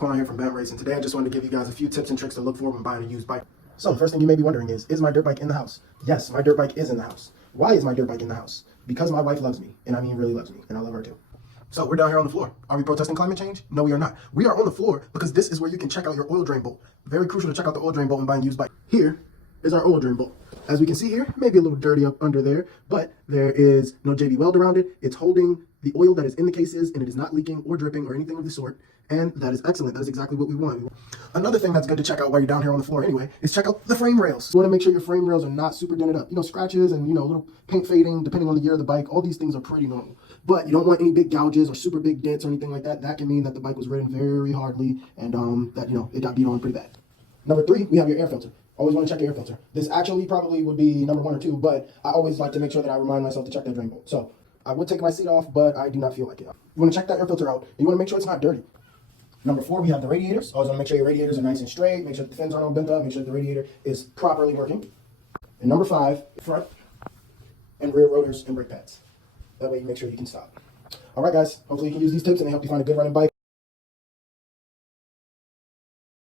Quan here from Bam Racing. Today I just wanted to give you guys a few tips and tricks to look for when buying a used bike. So the first thing you may be wondering is my dirt bike in the house? Yes, my dirt bike is in the house. Why is my dirt bike in the house? Because my wife loves me, and I mean really loves me, and I love her too. So we're down here on the floor. Are we protesting climate change? No, we are not. We are on the floor because this is where you can check out your oil drain bolt. Very crucial to check out the oil drain bolt when buying a used bike. Here is our oil drain bolt. As we can see here, maybe a little dirty up under there, but there is no JB Weld around it. It's holding the oil that is in the cases, and it is not leaking or dripping or anything of the sort. And that is excellent. That is exactly what we want. Another thing that's good to check out while you're down here on the floor anyway is check out the frame rails. You want to make sure your frame rails are not super dented up. Scratches and, little paint fading, depending on the year of the bike. All these things are pretty normal. But you don't want any big gouges or super big dents or anything like that. That can mean that the bike was ridden very hardly and that, it got beat on pretty bad. Number 3, we have your air filter. Always want to check your air filter. This actually probably would be number 1 or 2, but I always like to make sure that I remind myself to check that drain bolt. So I would take my seat off, but I do not feel like it. You want to check that air filter out, and you want to make sure it's not dirty. Number 4, we have the radiators. Always want to make sure your radiators are nice and straight. Make sure the fins aren't all bent up. Make sure the radiator is properly working. And number 5, front and rear rotors and brake pads. That way you make sure you can stop. All right, guys. Hopefully you can use these tips and they help you find a good running bike.